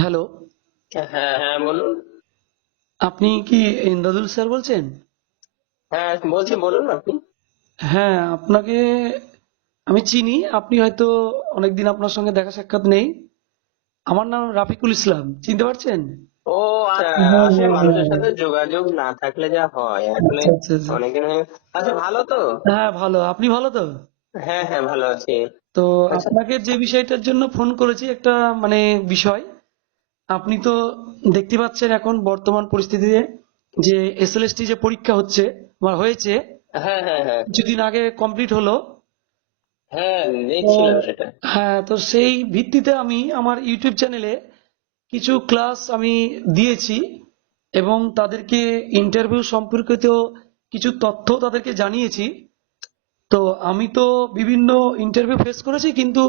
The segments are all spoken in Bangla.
হ্যালো। হ্যাঁ হ্যাঁ বলুন। আপনি কি ইন্দ্রদুল স্যার বলছেন? হ্যাঁ বলছি বলুন আপনি। হ্যাঁ আপনাকে আমি চিনি আপনি হয়তো অনেকদিন আপনার সঙ্গে দেখা সাক্ষাৎ নেই। আমার নাম রাফিকুল ইসলাম চিনতে পারছেন? ও আচ্ছা হ্যাঁ, আসলে হ্যাঁ, মানুষের। সাথে যোগাযোগ না থাকলে যা হয় আসলে আচ্ছা, আচ্ছা। অনেকদিন আচ্ছা ভালো তো? হ্যাঁ ভালো। আপনি ভালো তো? হ্যাঁ হ্যাঁ ভালো আছি। তো আচ্ছা। আপনাকে যে বিষয়টার জন্য ফোন করেছি একটা মানে বিষয়। আপনি তো দেখতে পাচ্ছেন এখন বর্তমান পরিস্থিতিতে যে এসএলএসটি যে পরীক্ষা হচ্ছে বা হয়েছে হ্যাঁ হ্যাঁ হ্যাঁ। কিছুদিন আগে কমপ্লিট হলো। হ্যাঁ দেখছিলাম সেটা হ্যাঁ তো সেই ভিত্তিতে আমি আমার ইউটিউব চ্যানেলে কিছু ক্লাস আমি দিয়েছি এবং তাদেরকে ইন্টারভিউ সম্পর্কিত কিছু তথ্য তাদেরকে জানিয়েছি। তো আমি তো বিভিন্ন ইন্টারভিউ ফেস করেছি কিন্তু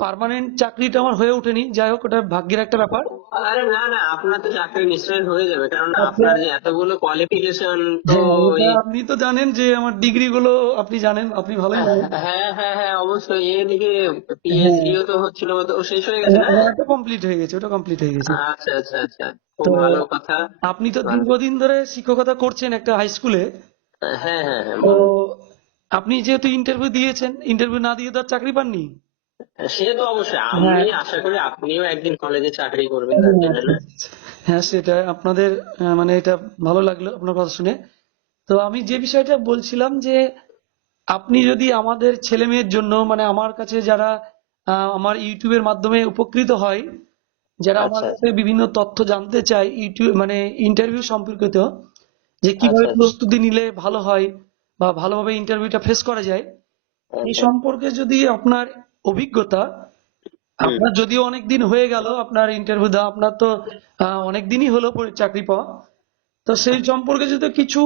পার্মানেন্ট চাকরিটা আমার হয়ে ওঠেনি। যাই হোক ওটা ভাগ্যের একটা ব্যাপার। আরে না না আপনার তো চাকরি নিশ্চয়ই হয়ে যাবে কারণ আচ্ছা। আপনার যে এতগুলো কোয়ালিফিকেশন তো হ্যাঁ, আপনি তো জানেন যে আমার ডিগ্রি গুলো আপনি জানেন আপনি ভালোই জানেন। হ্যাঁ হ্যাঁ হ্যাঁ অবশ্যই এদিকে পিএইচডিও তো হচ্ছিল তো শেষ হয়ে গেছে না? হ্যাঁ, ওটা কমপ্লিট হয়ে গেছে ওটা কমপ্লিট হয়ে গেছে। আচ্ছা আচ্ছা আচ্ছা খুব ভালো কথা। আপনি তো দীর্ঘদিন ধরে শিক্ষকতা করছেন একটা হাই স্কুলে হ্যাঁ হ্যাঁ হ্যাঁ তো আপনি যেহেতু ইন্টারভিউ দিয়েছেন ইন্টারভিউ না দিয়ে তো আর চাকরি পাননি? সে তো অবশ্যই আমি হ্যাঁ। আশা করি আপনিও একদিন কলেজে চাকরি করবেন তার জন্য না হ্যাঁ সেটা আপনাদের মানে এটা ভালো লাগল আপনার কথা শুনে তো আমি যে বিষয়টা বলছিলাম যে আপনি যদি আমাদের ছেলে মেয়ের জন্য মানে আমার কাছে যারা আমার ইউটিউবের মাধ্যমে উপকৃত হয় যারা আমার আচ্ছা। কাছে বিভিন্ন তথ্য জানতে চায় ইউটিউব মানে ইন্টারভিউ সম্পর্কিত যে কীভাবে আচ্ছা। প্রস্তুতি নিলে ভালো হয় বা ভালোভাবে ইন্টারভিউটা ফেস করা যায় এই সম্পর্কে যদি আপনার অভিজ্ঞতা আপনার যদিও অনেক দিন হয়ে গেল আপনার ইন্টারভিউ দেওয়া আপনার তো অনেক দিনই হলো চাকরি পাওয়া। তো সেই সম্পর্কে যদি কিছু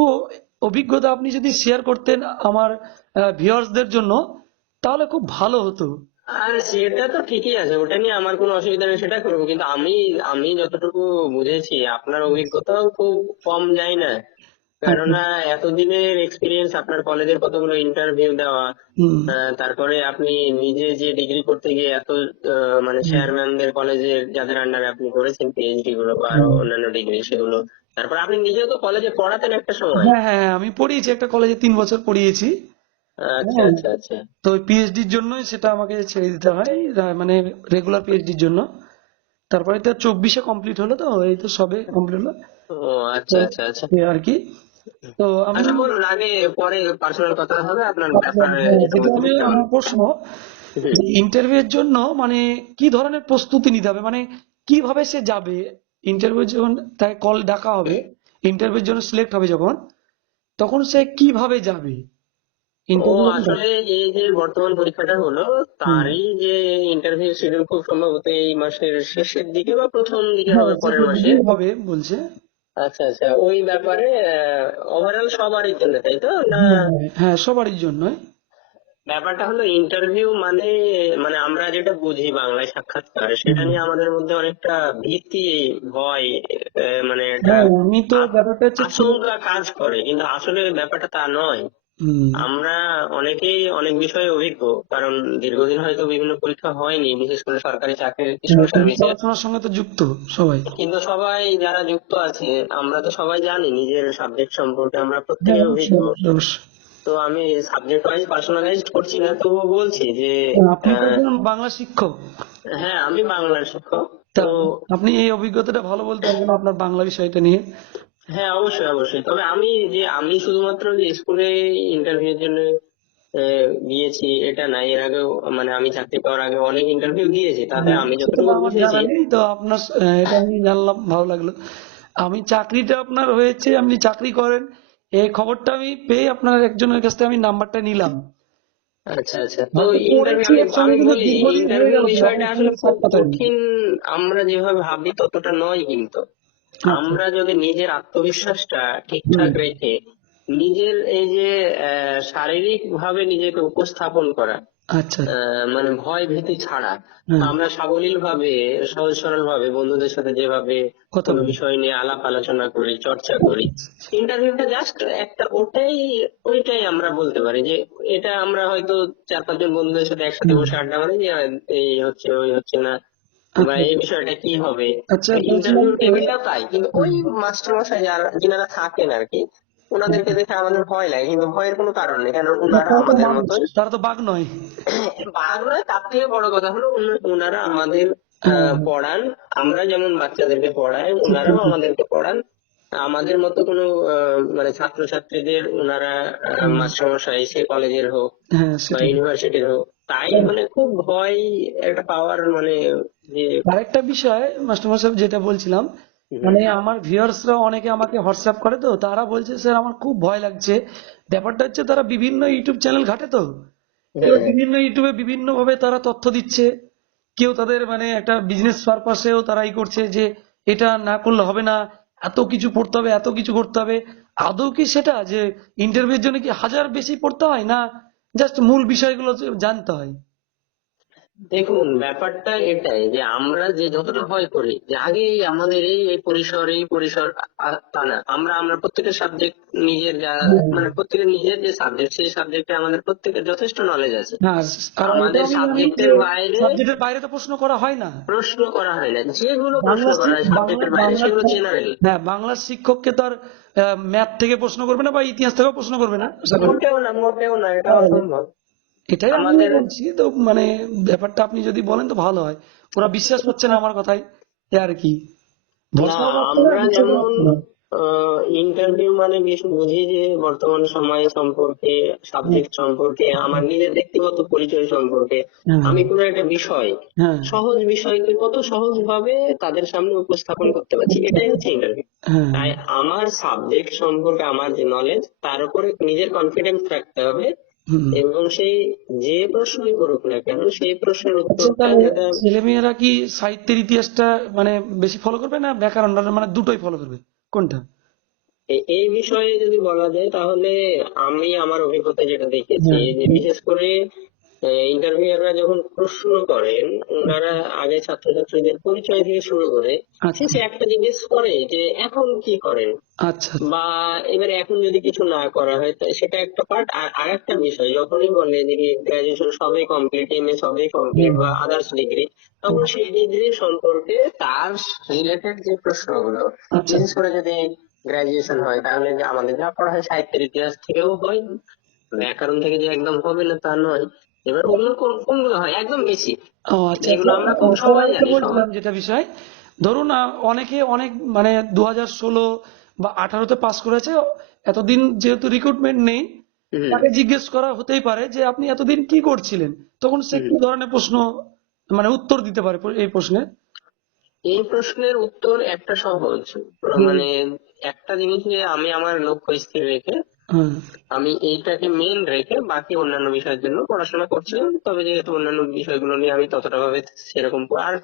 অভিজ্ঞতা আপনি যদি শেয়ার করতেন আমার ভিউয়ার্সদের জন্য তাহলে খুব ভালো হতো। আর সেটা তো ঠিকই আছে ওটা নিয়ে আমার কোনো অসুবিধা নেই সেটা করব। কিন্তু আমি আমি যতটুকু বুঝেছি আপনার অভিজ্ঞতাও খুব কম যায় না। কেননা এতদিনের এক্সপিরিয়েন্স আপনার কলেজের কতগুলো ইন্টারভিউ দেওয়া তারপরে আপনি নিজে যে ডিগ্রি করতে গিয়ে এত মানে স্যার ম্যামদের কলেজের যাদের আন্ডারে আপনি করেছেন পিএইচডি গুলো বা অন্যান্য ডিগ্রি সেগুলো তারপর আপনি নিজেও তো কলেজে পড়াতেন একটা সময়। হ্যাঁ হ্যাঁ হ্যাঁ, আমি পড়িয়েছি একটা কলেজে তিন বছর পড়িয়েছি। আচ্ছা আচ্ছা আচ্ছা। তো পিএইচডির জন্যই সেটা আমাকে ছেড়ে দিতে হয় মানে রেগুলার পিএইচডির জন্য। তারপরে তো চব্বিশে কমপ্লিট হলো তো এই তো সবে কমপ্লিট হলো। ও আচ্ছা আচ্ছা আচ্ছা। আর কি। তো আচ্ছা পরে পার্সোনাল কথা হবে আপনার ব্যাপারে যেটা আমি আমার প্রশ্ন ইন্টারভিউ এর জন্য মানে কি ধরনের প্রস্তুতি নিতে হবে? মানে কীভাবে সে যাবে? ইন্টারভিউ যখন তাকে কল ডাকা হবে ইন্টারভিউর জন্য সিলেক্ট হবে যখন তখন সে কীভাবে যাবে? আসলে এই যে বর্তমান পরীক্ষাটা হলো তারই যে ইন্টারভিউ শিডিউল খুব সম্ভবত এই মাসের শেষের দিকে বা প্রথম দিকে হবে পরের মাসে। হবে বলছে। আচ্ছা আচ্ছা। ওই ব্যাপারে ওভারঅল সবারই জন্য তাই তো? না? হ্যাঁ সবারই জন্য ব্যাপারটা হলো ইন্টারভিউ মানে মানে আমরা যেটা বুঝি বাংলায় সাক্ষাৎকার সেটা নিয়ে আমাদের মধ্যে অনেকটা ভীতি ভয় মানে একটা হ্যাঁ আমি তো ব্যাপারটা হচ্ছে আশঙ্কা কাজ করে কিন্তু আসলে ব্যাপারটা তা নয়। আমরা অনেকেই অনেক বিষয়ে অভিজ্ঞ কারণ দীর্ঘদিন হয়তো বিভিন্ন পরীক্ষা হয়নি বিশেষ করে সরকারি চাকরির কিছু পড়াশোনার সঙ্গে তো যুক্ত সবাই। কিন্তু সবাই যারা যুক্ত আছে আমরা তো সবাই জানি নিজের সাবজেক্ট সম্পর্কে আমরা হ্যাঁ প্রত্যেকে অভিজ্ঞ। অবশ্যই, অবশ্যই। তো আমি সাবজেক্ট ওয়াইজ পার্সোনালাইজ করছি না তবুও বলছি যে আপনি একজন বাংলা শিক্ষক। হ্যাঁ আমি বাংলার শিক্ষক। তো আপনি এই অভিজ্ঞতাটা ভালো বলতে পারবেন আপনার বাংলা বিষয়টা নিয়ে। হ্যাঁ অবশ্যই অবশ্যই। তবে আমি যে আমি শুধুমাত্র যে স্কুলে ইন্টারভিউর জন্য আহ, গিয়েছি এটা না এর আগেও মানে আমি চাকরি পাওয়ার আগে অনেক ইন্টারভিউ দিয়েছি তাতে আমি যতটুকু বুঝেছি। তো আপনার এটা আমি জানলাম ভালো লাগল। আমি চাকরিটা আপনার হয়েছে আপনি চাকরি করেন এই খবরটা আমি পেয়ে আপনার একজনের কাছ থেকে আমি নাম্বারটা নিলাম। আচ্ছা আচ্ছা। তো ইন্টারভিউ হয়ে ইন্টারভিউ গেল, বিষয়টা আসলে নেই। কঠিন আমরা যেভাবে ভাবি ততটা নয় কিন্তু। আমরা যদি নিজের আত্মবিশ্বাসটা ঠিকঠাক রেখে নিজের এই যে শারীরিক ভাবে নিজেকে উপস্থাপন করা আচ্ছা। মানে ভয় ভীতি ছাড়া আমরা সাবলীল ভাবে সহজ সরল ভাবে বন্ধুদের সাথে যেভাবে কোনো বিষয় নিয়ে আলাপ আলোচনা করি চর্চা করি ইন্টারভিউটা জাস্ট একটা ওটাই ওইটাই আমরা বলতে পারি যে এটা আমরা হয়তো চার পাঁচজন বন্ধুদের সাথে একসাথে বসে আড্ডা মারি যে এই হচ্ছে ওই হচ্ছে না বা এই বিষয়টা কি হবে ইন্টারভিউ বলছিলাম- তাই। কিন্তু ওই মাস্টার মশাই যারা যিনারা থাকেন আর কি ওনাদেরকে দেখে আমাদের ভয় লাগে কিন্তু ভয়ের কোনো কারণ নেই কারণ ওনারা আমাদের মানুষ, তারা তো বাঘ নয়। বাঘ নয় তার থেকে বড় কথা হলো ওনারা আমাদের পড়ান। আমরা যেমন বাচ্চাদেরকে পড়াই ওনারাও আমাদেরকে পড়ান। আমাদের মতো কোনো মানে ছাত্রছাত্রীদের ওনারা মাস্টারমশাই সে কলেজের হোক হ্যাঁ বা ইউনিভার্সিটির হোক তাই মানে খুব ভয় একটা পাওয়ার মানে আরেকটা বিষয় মাস্টার সাহেব যেটা বলছিলাম মানে আমার ভিউয়ার্সরা অনেকে আমাকে হোয়াটসঅ্যাপ করে তো তারা বলছে স্যার আমার খুব ভয় লাগছে। ব্যাপারটা হচ্ছে তারা বিভিন্ন ইউটিউব চ্যানেল ঘাটে তো। বিভিন্ন ইউটিউবে বিভিন্ন ভাবে তারা তথ্য দিচ্ছে। কেউ তাদের মানে একটা বিজনেস পারপাসেও তারা ই করছে যে এটা না করলে হবে না এত কিছু পড়তে হবে এত কিছু করতে হবে। আদৌ কি সেটা যে ইন্টারভিউর জন্য কি হাজার বেশি পড়তে হয় না জাস্ট মূল বিষয়গুলো জানতে হয়। দেখুন ব্যাপারটা এটাই যে আমরা যে যতটা ভয় করি যে আগে আমাদের এই এই পরিসর এই পরিসর তা না। আমরা আমরা প্রত্যেকের সাবজেক্ট নিজের যা মানে প্রত্যেকের নিজের যে সাবজেক্ট সেই সাবজেক্টে আমাদের প্রত্যেকের যথেষ্ট নলেজ আছে। হ্যাঁ আমাদের সাবজেক্টের বাইরে সাবজেক্টের বাইরে তো প্রশ্ন করা হয় না। প্রশ্ন করা হয় না। যেগুলো প্রশ্ন করা হয় সাবজেক্টের বাইরে সেগুলো জেনারেল হ্যাঁ বাংলার শিক্ষককে তো আর ম্যাথ থেকে প্রশ্ন করবে না বা ইতিহাস থেকেও প্রশ্ন করবে না? মোটেও না মোটেও না এটা অসম্ভব। এটাই আমাদের- বলছি তো মানে ব্যাপারটা আপনি যদি বলেন তো ভালো হয়। ওরা বিশ্বাস করছে না আমার কথায় এ আর কি। আমরা যেমন ইন্টারভিউ মানে বেশ বুঝি যে বর্তমান সময় সম্পর্কে সাবজেক্ট সম্পর্কে আমার নিজের ব্যক্তিগত পরিচয় সম্পর্কে হ্যাঁ। আমি কোনো একটা বিষয় হ্যাঁ। সহজ বিষয়কে কত সহজ ভাবে তাদের সামনে উপস্থাপন করতে পারছি এটাই হচ্ছে ইন্টারভিউ হ্যাঁ। তাই আমার সাবজেক্ট সম্পর্কে আমার যে নলেজ তার উপরে নিজের কনফিডেন্স রাখতে হবে। এবং সেই যে প্রশ্নই করুক না কেন সেই প্রশ্নের আচ্ছা উত্তরটা যাতে ছেলেমেয়েরা কি সাহিত্যের ইতিহাসটা মানে বেশি ফলো করবে না ব্যাকরণ মানে দুটোই ফলো করবে? কোনটা? এই বিষয়ে যদি বলা যায় তাহলে আমি আমার অভিজ্ঞতা যেটা দেখেছি যে বিশেষ করে ইন্টারভিউয়াররা যখন প্রশ্ন করেন ওনারা আগে ছাত্রছাত্রীদের পরিচয় দিয়ে শুরু করে আচ্ছা। শেষে একটা জিজ্ঞেস করে যে এখন কি করেন? আচ্ছা। বা এবারে এখন যদি কিছু না করা হয় সেটা একটা পার্ট আর আরেকটা বিষয় যখনই বলে যে গ্রাজুয়েশন সবে কমপ্লিট এম এ সবে কমপ্লিট বা আদার্স ডিগ্রি তখন সেই ডিগ্রি সম্পর্কে তার রিলেটেড যে প্রশ্নগুলো আচ্ছা। বিশেষ করে যদি গ্রাজুয়েশন হয় তাহলে আমাদের যা পড়া হয় সাহিত্যের ইতিহাস থেকেও হয়। ব্যাকরণ থেকে যে একদম হবে না তা নয়। এবার ওগুলো কোন- কোনগুলো হয়? একদম বেশি। ও আচ্ছা এগুলো আমরা খুব সবাই সবাইকে বলছিলাম যেটা বিষয়। ধরুন অনেকে অনেক মানে দু হাজার ষোলো বা আঠারোতে পাস করেছে এতদিন যেহেতু রিক্রুটমেন্ট নেই তাকে জিজ্ঞেস করা হতেই পারে যে আপনি এতদিন কি করছিলেন? তখন সে কি ধরনের প্রশ্ন মানে উত্তর দিতে পারে এই প্রশ্নে? এই প্রশ্নের উত্তর একটা সহজ। মানে একটা জিনিস যে আমি আমার লক্ষ্য স্থির রেখে আমি এইটাকে মেন রেখে বাকি অন্যান্য বিষয়ের জন্য পড়াশোনা করছিলাম তবে যেহেতু অন্যান্য বিষয়গুলো নিয়ে আমি ততটা ভাবে সেরকম আর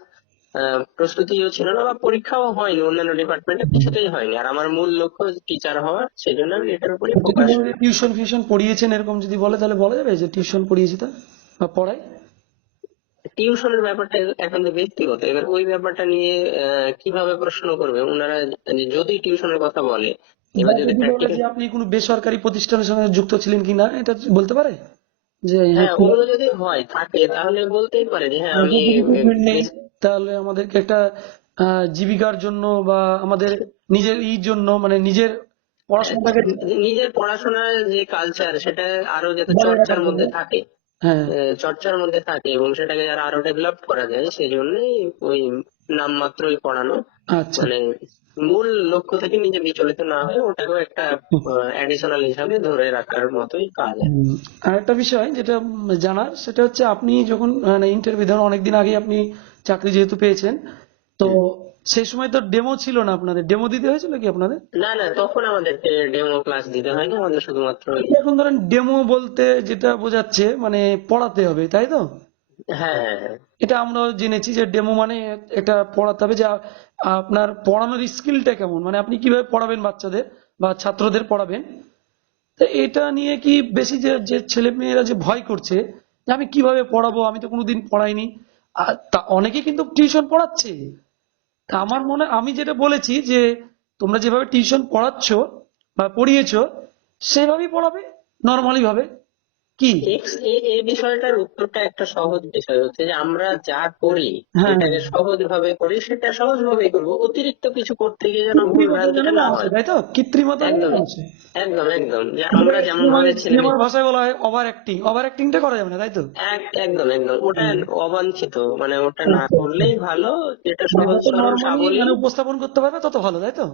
আহ, প্রস্তুতিও ছিল না বা পরীক্ষাও হয়নি অন্যান্য ডিপার্টমেন্টে কিছুতেই হয়নি। আর আমার মূল লক্ষ্য টিচার হওয়ার সেজন্য আমি এটার উপরে টিউশন ফিউশন পড়িয়েছেন এরকম যদি বলে তাহলে বলা যাবে যে টিউশন পড়িয়েছি তা? বা পড়াই টিউশনের ব্যাপারটা এখন তো ব্যক্তিগত। এবার ওই ব্যাপারটা নিয়ে আহ, কীভাবে প্রশ্ন করবে? ওনারা যদি টিউশনের কথা বলে এবার যদি আপনি কোনো বেসরকারি প্রতিষ্ঠানের সঙ্গে যুক্ত ছিলেন কিনা এটা বলতে পারে? যে হ্যাঁ ওগুলো যদি হয় থাকে তাহলে বলতেই পারে যে হ্যাঁ আমি তাহলে আমাদেরকে একটা জীবিকার জন্য বা আমাদের নিজের ই জন্য মানে নিজের পড়াশোনাটাকে নিজের পড়াশোনার যে কালচার সেটা আরও যাতে চর্চার মধ্যে থাকে। হ্যাঁ। চর্চার মধ্যে থাকে এবং সেটাকে যারা আরও ডেভেলপ করা যায় সেজন্যই ওই নামমাত্রই পড়ানো। আচ্ছা। মানে মূল লক্ষ্য থেকে নিজে বিচলিত না হয়ে ওটাকেও একটা অ্যাডিশনাল হিসাবে ধরে রাখার মতোই কাজ। হুম, আরেকটা বিষয় যেটা জানার সেটা হচ্ছে আপনি যখন মানে ইন্টারভিউ ধরুন অনেকদিন আগে আপনি চাকরি যেহেতু পেয়েছেন তো সেই সময় তো ডেমো ছিল না আপনাদের। ডেমো দিতে হয়েছিল কি আপনাদের? না না তখন আমাদেরকে ডেমো ক্লাস দিতে হয়নি আমাদের শুধুমাত্র এখন ধরেন ডেমো বলতে যেটা বোঝাচ্ছে মানে পড়াতে হবে তাই তো? হ্যাঁ হ্যাঁ হ্যাঁ। এটা আমরাও জেনেছি যে ডেমো মানে এটা পড়াতে হবে যে আপনার পড়ানোর স্কিলটা কেমন? মানে আপনি কীভাবে পড়াবেন বাচ্চাদের বা ছাত্রদের পড়াবেন? তো এটা নিয়ে কি বেশি যে যে ছেলে মেয়েরা যে ভয় করছে যে আমি কীভাবে পড়াবো? আমি তো কোনোদিন পড়াইনি। আর তা অনেকে কিন্তু টিউশন পড়াচ্ছে। তা আমার মনে, আমি যেটা বলেছি যে, তোমরা যেভাবে টিউশন পড়াচ্ছ বা পড়িয়েছো, সেভাবেই পড়াবে, নর্মালি ভাবে। কি? এই বিষয়টার উত্তরটা একটা সহজ বিষয় হচ্ছে যে আমরা যা করি হ্যাঁ। সেটাকে সহজ ভাবে করি সেটা সহজ ভাবে করব। অতিরিক্ত কিছু করতে গিয়ে যেন ভুল কৃত্রিমতা ভ্রান্তিটা না না হয়। তাই তো? কৃত্রিমতা একদম একদম একদম। যে আমরা যেমন ভাবে সিনেমার ভাষায় বলা হয় ওভার অ্যাক্টিং ওভার অ্যাক্টিংটা করা যাবে না তাই তো? একদম একদম। ওটা অবাঞ্ছিত। মানে ওটা না করলেই ভালো যেটা সহজ সরল সাবলীল। মানে উপস্থাপন করতে পারবে তত ভালো তাই তো?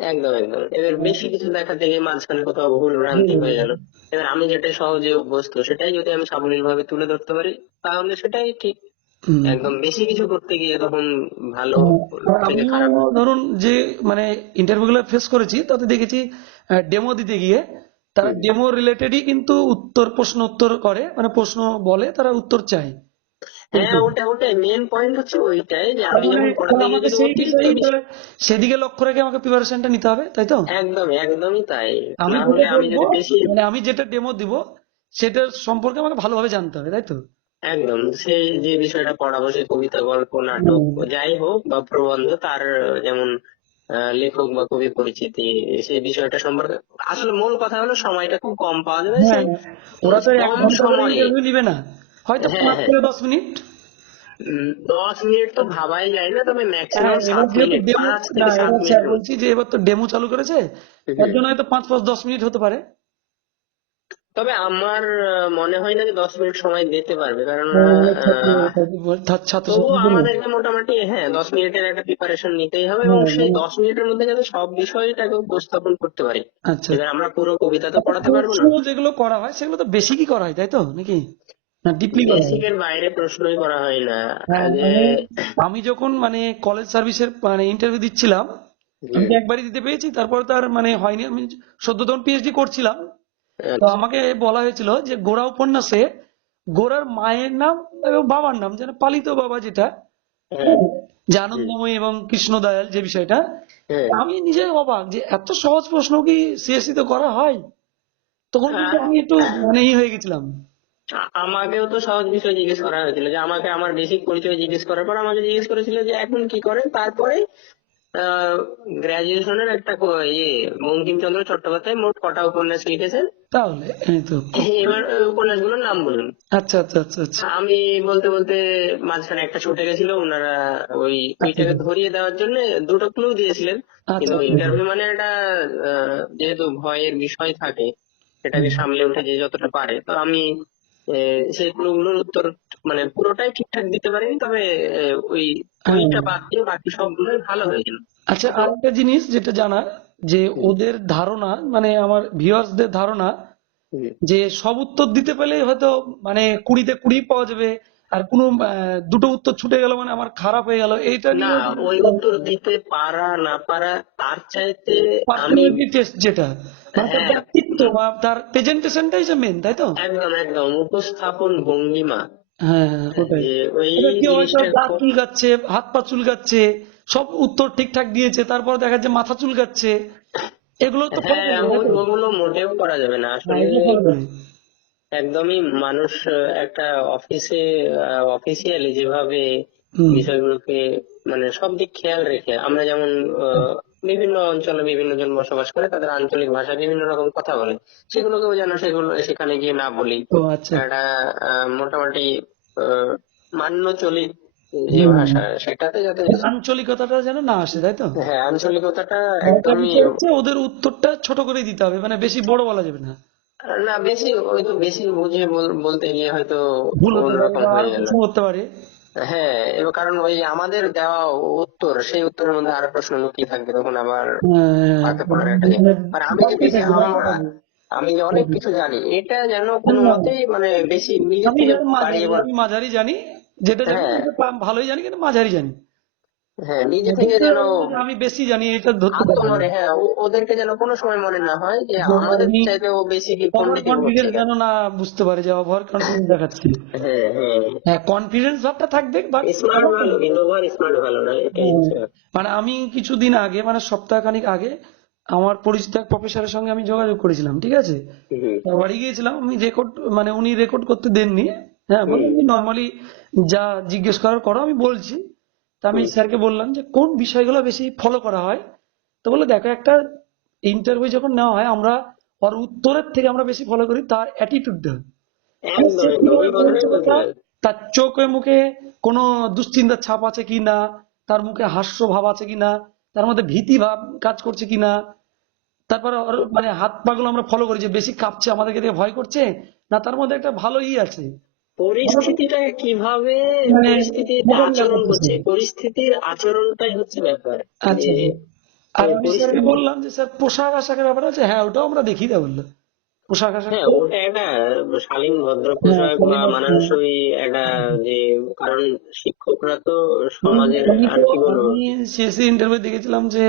একদম একদম। এবার বেশি কিছু দেখাতে গিয়ে মাঝখানে কোথাও ভুল ভ্রান্তি হয়ে গেল। এবার আমি যেটা সহজে অভ্যস্ত সেটাই যদি আমি সাবলীল ভাবে তুলে ধরতে পারি তাহলে সেটাই ঠিক। একদম বেশি কিছু করতে গিয়ে তখন ভালো থেকে খারাপ ধরুন যে মানে ইন্টারভিউ গুলো ফেস করেছি তাতে দেখেছি ডেমো দিতে গিয়ে তারা ডেমো রিলেটেডই কিন্তু উত্তর প্রশ্ন উত্তর করে মানে প্রশ্ন বলে তারা উত্তর চায়। হ্যাঁ ওটা ওটাই মেন পয়েন্ট হচ্ছে ওইটাই যে আমি যখন পড়াতে গিয়ে যদি সেই অতিরিক্ত বিষয়ে কিছু- তাহলে সেদিকে লক্ষ্য রেখে আমাকে প্রিপারেশনটা নিতে হবে তাই তো? একদম একদমই তাই। আমি যেটা আমি যদি বেশি মানে আমি যেটা ডেমো দিব সেটার সম্পর্কে আমাকে ভালোভাবে জানতে হবে তাই তো? একদম সেই যে বিষয়টা পড়াবো সেই কবিতা গল্প নাটক যাই হোক বা প্রবন্ধ তার যেমন লেখক বা কবি পরিচিতি সেই বিষয়টা সম্পর্কে আসলে মূল কথা হলো সময়টা খুব কম পাওয়া যাবে হ্যাঁ ওরা তো কম সময়ে নিবে না। হয়তো হ্যাঁ, পাঁচ হ্যাঁ। থেকে দশ মিনিট? দশ মিনিট তো ভাবাই যায় না তবে হ্যাঁ, ম্যাক্সিমাম সাত মিনিট পাঁচ থেকে সাত মিনিট বলছি যে এবার তো ডেমো চালু করেছে তার জন্য হয়তো পাঁচ পাঁচ দশ মিনিট হতে পারে। তবে আমার মনে হয় না যে দশ মিনিট সময় দিতে পারবে কারণ আহ, ছাত্র তবুও আমাদেরকে মোটামুটি হ্যাঁ দশ মিনিটের একটা প্রিপারেশন নিতেই হবে এবং হ্যাঁ, সেই দশ মিনিটের মধ্যে যাতে সব বিষয়টাকে উপস্থাপন করতে পারি। আচ্ছা। আমরা পুরো কবিতা তো পড়াতে পারব না? যেগুলো করা হয় সেগুলো তো বেশি কি করা হয় তাই তো নাকি? হয় বেসিকের বাইরে প্রশ্নই করা না। যে মানে আমি যখন মানে কলেজ সার্ভিসের মানে ইন্টারভিউ দিচ্ছিলাম আমি একবারই দিতে পেরেছি তারপর তার মানে হয়নি। আমি সদ্য তখন পিএইচডি করছিলাম। তো আমাকে বলা হয়েছিল যে গোড়া উপন্যাসে গোড়ার মায়ের নাম এবং বাবার নাম যেন পালিত বাবা যেটা হ্যাঁ, যে আনন্দময়ী এবং কৃষ্ণ দয়াল যে বিষয়টা হ্যাঁ। আমি নিজে অবাক যে এত সহজ প্রশ্ন কি সিএসসি তে করা হয়? তখন কিন্তু আমি একটু মানে ই হয়ে গেছিলাম। আমাকেও তো সহজ বিষয় জিজ্ঞেস করা হয়েছিল যে আমাকে আমার বেসিক পরিচয় জিজ্ঞেস করার পর আমাকে জিজ্ঞেস করেছিল যে এখন কি করেন তারপরে গ্রাজুয়েশনের একটা ইয়ে বঙ্কিমচন্দ্র চট্টোপাধ্যায় মোট কটা উপন্যাস লিখেছেন? তাহলে এই তো। এবার উপন্যাসগুলোর নাম বলুন। আচ্ছা আচ্ছা আচ্ছা আচ্ছা। আমি বলতে বলতে মাঝখানে একটা ছুটে গেছিল ওনারা ওই ওইটাকে ধরিয়ে দেওয়ার জন্য দুটো ক্লু দিয়েছিলেন। কিন্তু আচ্ছা। ইন্টারভিউ মানে একটা আহ, যেহেতু ভয়ের বিষয় থাকে সেটাকে সামলে উঠে যে যতটা পারে। তো আমি আহ, প্রশ্নগুলোর গুলোর উত্তর মানে পুরোটাই ঠিকঠাক দিতে পারেনি তবে ওই ওইটা বাদ দিয়ে বাকি সবগুলোই ভালো হয়েছিল আচ্ছা আরেকটা জিনিস যেটা জানা যে ওদের ধারণা মানে আমার ভিউয়ার্সদের ধারণা যে সব উত্তর দিতে পেলেই হয়তো মানে কুড়িতে কুড়ি পাওয়া যাবে আর কোনো দুটো উত্তর ছুটে গেল মানে আমার খারাপ হয়ে গেল। এইটা না ওই উত্তর দিতে পারা না পারা তার চাইতে আমি টেস্ট যেটা। মানে হ্যাঁ। ব্যক্তিত্ব বা তার প্রেজেন্টেশনটাই যে মেন তাই তো? একদম একদম। উপস্থাপন ভঙ্গিমা। হ্যাঁ ওটাই। যে ওই এবার কেউ হয়তো জিনিসটা দাঁত খুব- চুলকাচ্ছে হাত পা চুলকাচ্ছে সব উত্তর ঠিকঠাক দিয়েছে তারপর দেখা যাচ্ছে মাথা চুলকাচ্ছে। এগুলো তো হ্যাঁ? ওগুলো মোটেও করা যাবে না। আসলে। একদমই মানুষ একটা অফিসে অফিসিয়ালি যেভাবে বিষয়গুলোকে মানে সব দিক খেয়াল রেখে আমরা যেমন আহ, বিভিন্ন অঞ্চলে বিভিন্ন জন বসবাস করে তাদের আঞ্চলিক ভাষায় বিভিন্ন রকম কথা বলে। সেগুলোকেও যেন সেগুলো সেখানে গিয়ে না বলি। আচ্ছা। একটা মোটামুটি আহ, মান্য চলি যে ভাষা সেটাতে যাতে আঞ্চলিকতাটা যেন না আসে তাই তো? হ্যাঁ আঞ্চলিকতাটা একদমই ওদের উত্তরটা ছোট করে দিতে হবে মানে বেশি বড় বলা যাবে না। না বেশি হয়তো বেশি বুঝে বলতে গিয়ে হয়তো পারে অন্যরকম হয়ে গেল কিছু হতে পারে হ্যাঁ এবার কারণ ওই আমাদের দেওয়া উত্তর সেই উত্তরের মধ্যে আরও প্রশ্ন লুকিয়ে থাকবে তখন আবার হ্যাঁ, পড়ার একটা ইয়ে। আর আমি যে বেশি আমি যে অনেক কিছু জানি এটা যেন কোনো মতেই মানে বেশি আমি মাঝারি জানি যেটা জানি হ্যাঁ। ভালোই জানি কিন্তু মাঝারি জানি হ্যাঁ নিজে থেকে যেন আমি বেশি জানি এটা ধরতে পারি না। হ্যাঁ ওদেরকে যেন কোনো সময় মনে না হয় যে আমাদের চাইতে ও বেশি কনফিডেন্স যেন না বুঝতে পারে যে ওভার কনফিডেন্স দেখাচ্ছি। হ্যাঁ হ্যাঁ। কনফিডেন্স ভাবটা থাকবে বাট স্মার্ট ভালো কিন্তু ওভার স্মার্ট ভালো না মানে আমি কিছুদিন আগে মানে সপ্তাহখানিক আগে আমার পরিচিত এক প্রফেসরের সঙ্গে আমি যোগাযোগ করেছিলাম ঠিক আছে? তার বাড়ি গিয়েছিলাম আমি রেকর্ড মানে উনি রেকর্ড করতে দেননি। হ্যাঁ নর্মালি যা জিজ্ঞেস করার করো আমি বলছি। তা আমি স্যারকে বললাম যে কোন বিষয়গুলো বেশি ফলো করা হয়? তো বলল দেখো একটা ইন্টারভিউ যখন নেওয়া হয় আমরা ওর উত্তরের থেকে আমরা বেশি ফলো করি তার একদম ওই কথাটাই বলছিলেন তার চোখে মুখে কোনো দুশ্চিন্তার ছাপ আছে কিনা তার মুখে হাস্য ভাব আছে কিনা তার মধ্যে ভীতি ভাব কাজ করছে কিনা তারপরে ওর মানে হাত পাগুলো আমরা ফলো করি যে বেশি কাঁপছে আমাদেরকে দেখে ভয় করছে? না তার মধ্যে একটা ভালো ই আছে। পরিস্থিতিটা কীভাবে পরিস্থিতিতে আচরণ। করছে? পরিস্থিতির আচরণটাই হচ্ছে ব্যাপার। আচ্ছা। আর আমি বললাম যে স্যার পোশাক আশাকের ব্যাপার আছে হ্যাঁ ওটাও আমরা দেখি পোশাক আশাক হ্যাঁ ওটা একটা শালীন ভদ্র পোশাক বা মানানসই একটা যে কারণ শিক্ষকরা তো সমাজের আর কি বলব? শেষে ইন্টারভিউ দেখেছিলাম যে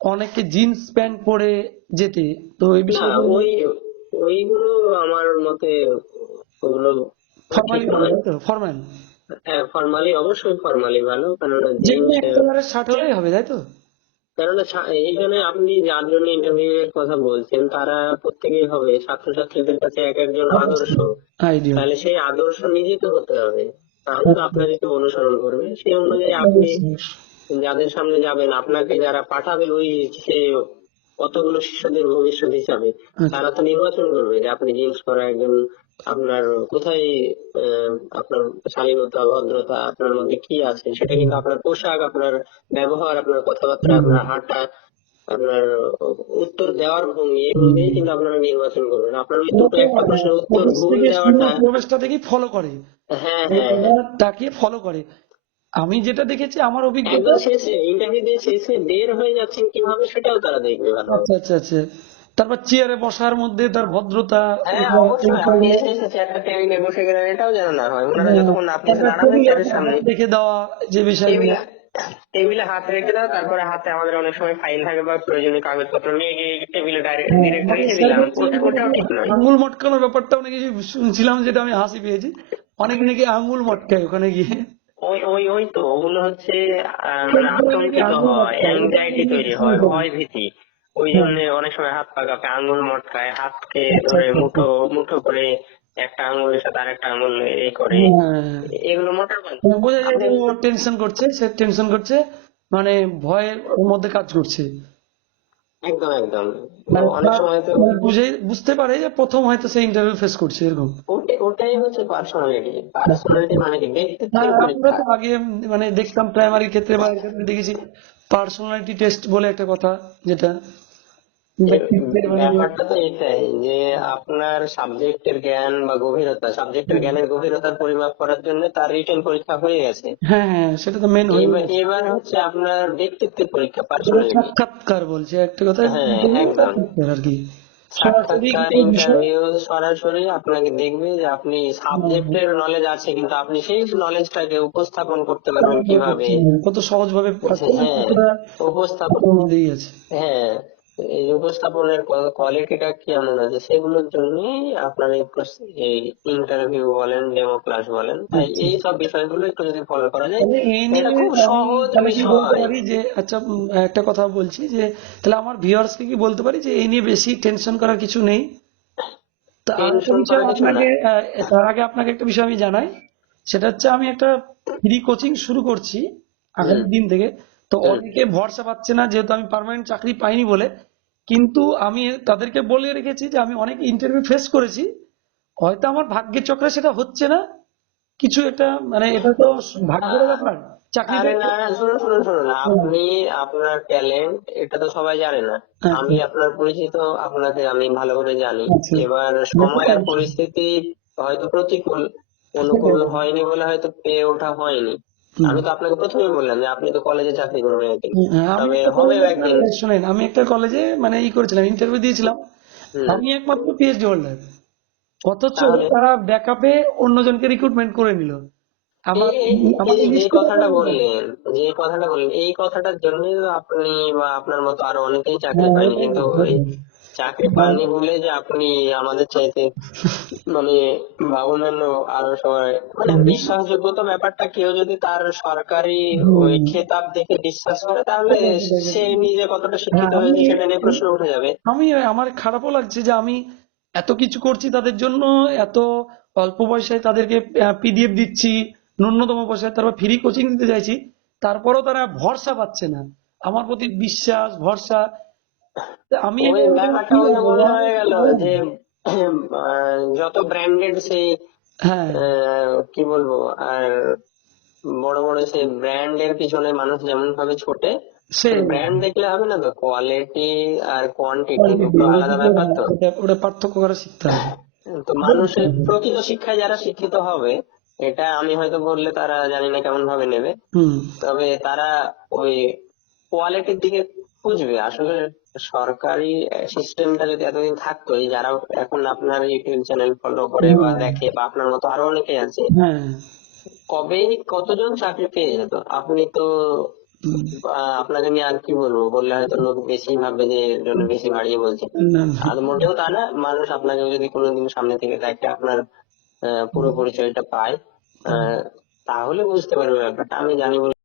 অনেকে জিন্স প্যান্ট পরে যেতে। তো এই বিষয়ে ওই ওইগুলো আমার মতে ওগুলো ফর্মালি। তো? হ্যাঁ ফর্মালি অবশ্যই ফর্মালি ভালো কারণ শার্ট হলেই হবে তাই তো? কেননা ছা- এইখানে আপনি যার জন্য ইন্টারভিউ এর কথা বলছেন তারা প্রত্যেকেই হবে ছাত্রছাত্রীদের কাছে এক একজন আদর্শ। তাহলে সেই আদর্শ নিজে তো হতে হবে। তাহলে তো আপনাকে কেউ অনুসরণ করবে। সেই অনুযায়ী আপনি যাদের সামনে যাবেন আপনাকে যারা পাঠাবে ওই সে কতগুলো শিষ্যদের ভবিষ্যৎ হিসাবে তারা তো নির্বাচন করবে যে আপনি জিন্স করা একজন আপনার কোথায় আপনার শালীনতা ভদ্রতা আপনার মধ্যে কি আছে? সেটা কিন্তু আপনার পোশাক আপনার ব্যবহার আপনার কথাবার্তা আপনার হাঁটা আপনার উত্তর দেওয়ার ভঙ্গি এগুলো দিয়ে কিন্তু আপনারা নির্বাচন করবেন। আপনার ওই দুটো একটা প্রশ্নের উত্তর ভুল দেওয়াটা প্রবেশটা থেকেই ফলো করে? হ্যাঁ হ্যাঁ। তাকে ফলো করে। আমি যেটা দেখেছি আমার অভিজ্ঞতা শেষে ইন্টারভিউ দিয়ে শেষে বের হয়ে যাচ্ছেন কীভাবে সেটাও তারা দেখবে ভালো। আচ্ছা আচ্ছা আচ্ছা। তারপর চেয়ারে বসার মধ্যে তার ভদ্রতা হ্যাঁ দেখে দেওয়া যে বিষয়গুলো। টেবিলে হাত রেখে দাও তারপরে হাতে আমাদের অনেক সময় ফাইল থাকে বা প্রয়োজনীয় কাগজপত্র নিয়ে গিয়ে টেবিলে ডাইরেক্ট ডিরেক্ট রেখে দিলাম। ওটাও ঠিক নয়। আঙ্গুল মটকানোর ব্যাপারটা অনেক কিছু শুনছিলাম যেটা আমি হাসি পেয়েছি। অনেক নাকি আঙ্গুল মটকায় ওখানে গিয়ে। ওই ওই ওই তো ওগুলো হচ্ছে মানে আতঙ্কিত হয় অ্যাংজাইটি তৈরি হয় ভয় ভীতি। ওই জন্য অনেক সময় হাত পা কাঁপে আঙ্গুল মটকায় হাতকে ধরে মুঠো মুঠো করে একটা আঙ্গুলের সাথে আরেকটা আঙ্গুল এই করে। হ্যাঁ। এগুলো কথা। বোঝা যায় যে ও টেনশন করছে সে টেনশন করছে মানে ভয়ের মধ্যে কাজ করছে। একদম একদম। অনেক সময় তো মানে বুঝে বুঝতে পারে যে প্রথম হয়তো সে ইন্টারভিউ ফেস করছে এরকম। ওটাই- হচ্ছে পার্সোনালিটি পার্সোনালিটি মানে কি? আমরা তো আগে মানে দেখতাম প্রাইমারি ক্ষেত্রে বা দেখেছি পার্সোনালিটি টেস্ট বলে একটা কথা যেটা মানে ব্যাপারটা তো এটাই যে আপনার সাবজেক্টের জ্ঞান বা গভীরতা সাবজেক্টের জ্ঞানের গভীরতার পরিমাপ করার জন্য তার রিটেন পরীক্ষা হয়ে গেছে। হ্যাঁ হ্যাঁ সেটা তো মেন এবার হচ্ছে আপনার ব্যক্তিত্বের পরীক্ষা সাক্ষাৎকার বলছে একটা কথা হ্যাঁ, আর কি। সরাসরি আপনাকে দেখবে যে আপনি সাবজেক্টের নলেজ আছে কিন্তু আপনি সেই নলেজটাকে উপস্থাপন করতে পারবেন কীভাবে? কত সহজ ভাবে হ্যাঁ উপস্থাপন হ্যাঁ এই উপস্থাপনের কোয়ালিটিটা কেমন আছে সেগুলোর জন্যই আপনার এই ইন্টারভিউ বলেন ডেমো ক্লাস বলেন। তাই এই সব বিষয়গুলো একটু যদি ফলো করা যায় খুব সহজ পারি যে আচ্ছা একটা কথা বলছি যে তাহলে আমার ভিউয়ার্স কে কি বলতে পারি যে এই নিয়ে বেশি টেনশন করার কিছু নেই? তার আগে আপনাকে একটা বিষয় আমি জানাই। সেটা হচ্ছে আমি একটা ফ্রি কোচিং শুরু করছি আগামী দিন থেকে। তো অনেকে ভরসা পাচ্ছে না যেহেতু আমি পার্মানেন্ট চাকরি পাইনি বলে। কিন্তু আমি তাদেরকে বলে রেখেছি যে আমি অনেক ইন্টারভিউ ফেস করেছি। হয়তো আমার ভাগ্যের চক্রে সেটা হচ্ছে না। কিছু একটা মানে এটা তো ভাগ্যের ব্যাপার। চাকরি আরে না না শুনুন শুনুন শুনুন। আপনি আপনার ট্যালেন্ট এটা তো সবাই জানে না। আমি আপনার পরিচিত আপনাকে আমি ভালো করে জানি। আচ্ছা। এবার সময় আর পরিস্থিতি হয়তো প্রতিকূল অনুকূল হয়নি বলে হয়তো পেয়ে ওঠা হয়নি। আমি তো আপনাকে প্রথমেই বললাম যে আপনি তো কলেজে চাকরি করবেন একদিন হ্যাঁ, তবে হবে কলেজে- একদিন। শোনেন আমি একটা কলেজে মানে ই করেছিলাম ইন্টারভিউ দিয়েছিলাম। আমি একমাত্র পিএইচডি হোল্ডার অথচ? তারা ব্যাকআপে অন্যজনকে রিক্রুটমেন্ট করে নিল। আমার এই- কথাটা বললেন যে কথাটা বললেন এই কথাটার জন্যই আপনি বা আপনার মতো আরও অনেকেই চাকরি হ্যাঁ, পায়নি কিন্তু ওই চাকরি পাননি বলে যে আপনি আমাদের চাইতে মানে বা অন্যান্য আরও সবাই মানে বিশ্বাসযোগ্যতা ব্যাপারটা কেউ যদি তার সরকারি ওই খেতাব দেখে বিশ্বাস করে তাহলে সে নিজে কতটা শিক্ষিত হ্যাঁ, হয়েছে সেটা নিয়ে প্রশ্ন উঠে যাবে। আমি আমার খারাপও লাগছে যে আমি এত কিছু করছি তাদের জন্য এত অল্প পয়সায় তাদেরকে পিডিএফ দিচ্ছি ন্যূনতম পয়সায় তারপর ফ্রি কোচিং দিতে চাইছি তারপরও তারা ভরসা পাচ্ছে না। আমার প্রতি বিশ্বাস ভরসা আমি ব্যাপারটা মনে হয়ে গেল যে যত ব্র্যান্ডেড হ্যাঁ। কি বলব আর বড় বড় সেই ব্র্যান্ডের পিছনে মানুষ যেমন ভাবে ছোটে ব্র্যান্ড দেখলে হবে না তো? কোয়ালিটি আর কোয়ান্টিটি দুটো আলাদা ব্যাপার তো? ওটা- পার্থক্য করা শিখতে হবে। তো মানুষের প্রকৃত শিক্ষায় যারা শিক্ষিত হবে এটা আমি হয়তো বললে তারা জানি না কেমন ভাবে নেবে। হুম। তবে তারা ওই কোয়ালিটির দিকে খুঁজবে। আসলে সরকারি সিস্টেমটা যদি এতদিন থাকতো যারা এখন আপনার ইউটিউব চ্যানেল ফলো করে বা দেখে বা আপনার মতো আরও অনেকে আছে হ্যাঁ। কবেই কতজন চাকরি পেয়ে যেত? আপনি তো আহ, আপনাকে নিয়ে আর কি বলব? বললে হয়তো লোক বেশি ভাববে যে জন্য বেশি বাড়িয়ে বলছে। আর মোটেও তা না মানুষ আপনাকে যদি কোনোদিন সামনে থেকে দেখে আপনার আহ, পুরো পরিচয়টা পায় আহ, তাহলে বুঝতে পারবে ব্যাপারটা। আমি জানি বলে